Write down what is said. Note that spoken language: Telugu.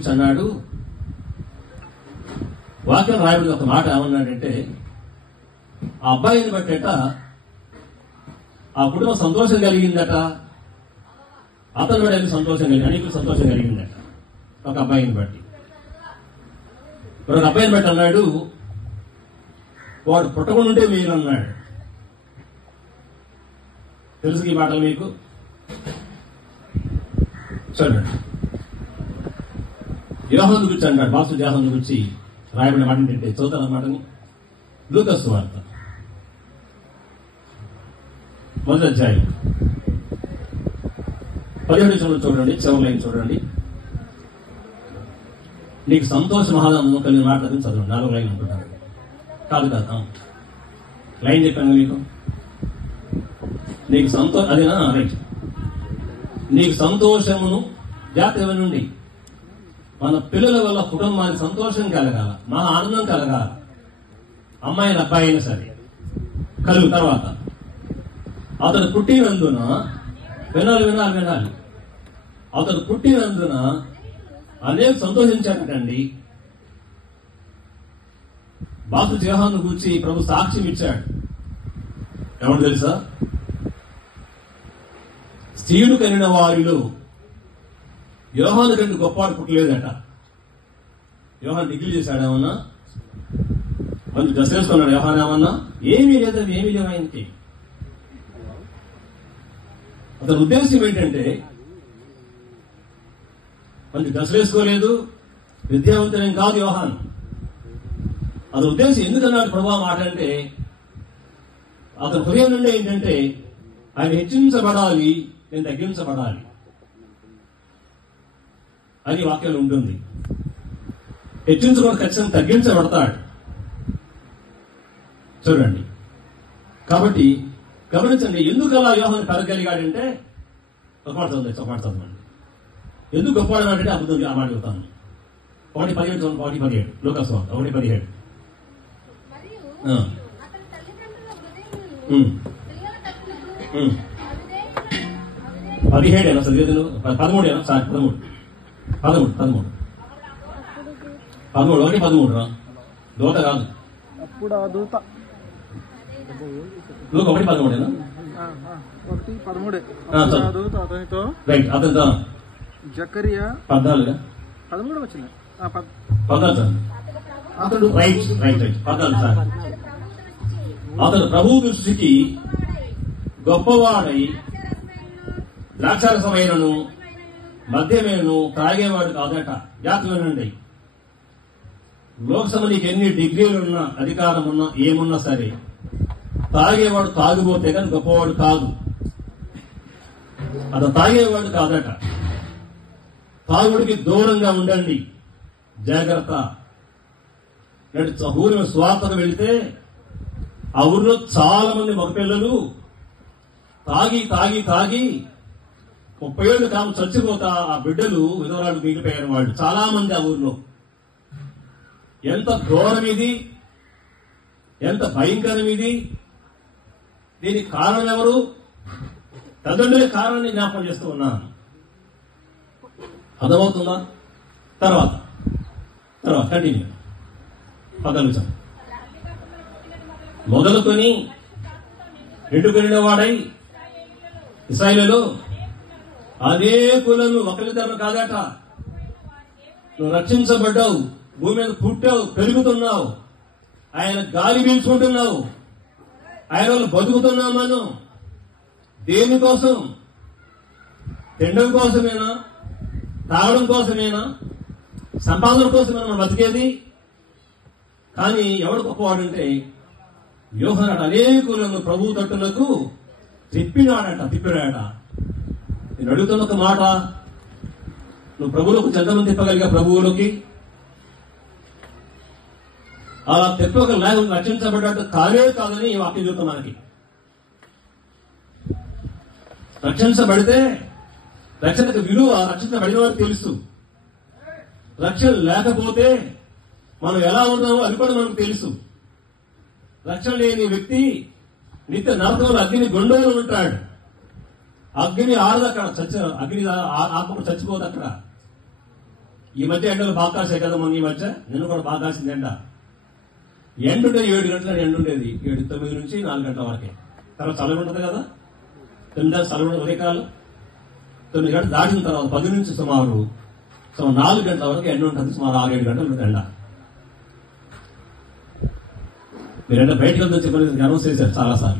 గురించి అన్నాడు. వాక్యం రాయబడి ఒక మాట ఏమన్నాడంటే, ఆ అబ్బాయిని బట్టేట ఆ కుటుంబం సంతోషం కలిగిందట, అతను కూడా సంతోషం కలిగింది, అనేకులు సంతోషం కలిగిందట ఒక అబ్బాయిని బట్టి. ఒక అబ్బాయిని బట్టి అన్నాడు, వాడు పుట్టకుంటే మీరు అన్నాడు. తెలుసు ఈ మాటలు మీకు? చూడండి, యోహాను గురించి అన్నాడు, బాప్తిస్మ యోహాను గురించి రాయబడిన మాట ఏంటంటే, చదువుతాను అన్నమాటని. లూకా సువార్త 1వ అధ్యాయం 17 చూడండి, చివరి లైన్ చూడండి. నీకు సంతోష మహాదానం కలిగిన మాట్లాడుకుని చదవండి. 4వ లైన్ ఉంటున్నారు కాదు లైన్ చెప్పాను మీకు. నీకు అదేనా రైట్. నీకు సంతోషమును జాగ్రత్త నుండి మన పిల్లల వల్ల కుటుంబానికి సంతోషం కలగాల, మహా ఆనందం కలగాల. అమ్మాయిన అబ్బాయి అయినా సరే కలుగు. తర్వాత అతను పుట్టినందున వినాలి. అతను పుట్టినందున అనేక సంతోషించాడటండి. బాప్తిస్మ యోహాను గురించి ప్రభు సాక్ష్యం ఇచ్చాడు. ఎవరు తెలుసా? స్త్రీలు కనిన వారిలో యోహాను కంటే గొప్పవాడు పుట్టలేదట. యోహాను డిగ్రీ చేశాడేమన్నా, మంచి డ్రెస్ వేసుకున్నాడు యోహాను ఏమన్నా? ఏమీ లేదండి, ఏమీ లేవు ఆయనకి. అతని ఉద్దేశం ఏంటంటే, మంచి డ్రెస్ వేసుకోలేదు, విద్యావంతులేం కాదు యోహాను. అతని ఉద్దేశం ఎందుకన్నాడు ప్రభా మాట అంటే, అతని హృదయం నుండి ఏంటంటే, ఆయన హెచ్చించబడాలి, నేను తగ్గించబడాలి అని వాక్యాలు ఉంటుంది. హెచ్చించబడి ఖచ్చితంగా తగ్గించబడతాడు. చూడండి, కాబట్టి గమనించండి, ఎందుకు అలా యోహాను పెరగలిగాడంటే, చదవండి. ఎందుకు గొప్పవాడు అంటే అబద్ధం ఆ మాట చెబుతాను. 1:17 లూకా సువార్త 1:17. 17 చదివేది 13 సారీ 13 రా, దూత కాదు. అప్పుడు ఆ దూత లూకా 1:13 అతనితో రైట్. అతనితో జకరియా 14 వచ్చింది. అతడు రైట్ 14 సార్. అతడు ప్రభు దృష్టికి గొప్పవాడై ద్రాక్షారసమైనను మద్యమేను త్రాగేవాడు కాదట. జాగ్రత్తగానండి. లోక్సభ నీకు ఎన్ని డిగ్రీలున్నా, అధికారం ఉన్నా, ఏమున్నా సరే, తాగేవాడు తాగిపోతే కానీ గొప్పవాడు కాదు. అతను తాగేవాడు కాదట. తాగుడికి దూరంగా ఉండండి, జాగ్రత్త. ఊరిలో స్వార్థకు వెళితే ఆ ఊరిలో చాలా మంది మగపిల్లలు తాగి 30 ఏళ్ళు కాము చచ్చిపోతా ఆ బిడ్డలు విధవరాలు మిగిలిపోయారు. వాళ్ళు చాలా మంది ఆ ఊర్లో. ఎంత ఘోరం ఇది, ఎంత భయంకరం ఇది. దీనికి కారణం ఎవరు? తల్లిదండ్రులే కారణాన్ని జ్ఞాపకం చేస్తూ ఉన్నాను. అర్థమవుతుందా? తర్వాత కంటిన్యూ. 14 మొదలుకొని ఎండుకొనిన వాడై ఇశ్రాయేలులో అనేకులను ఒకరిద్దరు కాదట. నువ్వు రక్షించబడ్డావు, భూమి మీద పుట్టావు, పెరుగుతున్నావు, ఆయన గాలి పీల్చుకుంటున్నావు, ఆయన వాళ్ళు బతుకుతున్నావు. మనం దేనికోసం? తినడం కోసమేనా? తాగడం కోసమేనా? సంపాదన కోసమేనా మనం బతికేది? కానీ ఎవడు గొప్పవాడంటే యోహాను అనేకులను ప్రభు తట్టులకు తిప్పినాడట. నేను అడుగుతున్న ఒక మాట, నువ్వు ప్రభువులకు ఎంతమంది తిప్పగలిగా? ప్రభువులకి అలా తిప్పక లేకుండా రక్షించబడ్డట్టు కానే కాదని ఈ వాక్యం చెబుతాం. మనకి రక్షించబడితే రక్షణకు విలువ రక్షించబడిన వారికి తెలుసు. రక్షణ లేకపోతే మనం ఎలా ఉన్నామో అది కూడా మనకు తెలుసు. రక్షణ లేని వ్యక్తి నిత్య నరకంలో అగ్ని గొండంలో ఉంటాడు. అగ్ని ఆరదు అక్కడ, అగ్ని ఆత్మకు చచ్చిపోదు అక్కడ. ఈ మధ్య ఎండలు బాగా కాసాయి కదా మొన్న ఈ మధ్య నిన్న కూడా బాగా కాసింది ఎండ ఉండేది 7 గంటల ఎండ ఉండేది 9 నుంచి 4 గంటల వరకే. తర్వాత చల్లగా ఉంటుంది కదా, 9 దాకా చల్లగా ఉదయకాలం, 9 గంటలు దాటిన తర్వాత 10 నుంచి సుమారు 4 గంటల వరకు ఎండ ఉంటుంది. సుమారు 6-7 గంటలు ఉంటుంది ఎండ. మీరు బయటకు వెళ్తే చెప్పి అనౌన్స్ చేశారు చాలాసార్లు.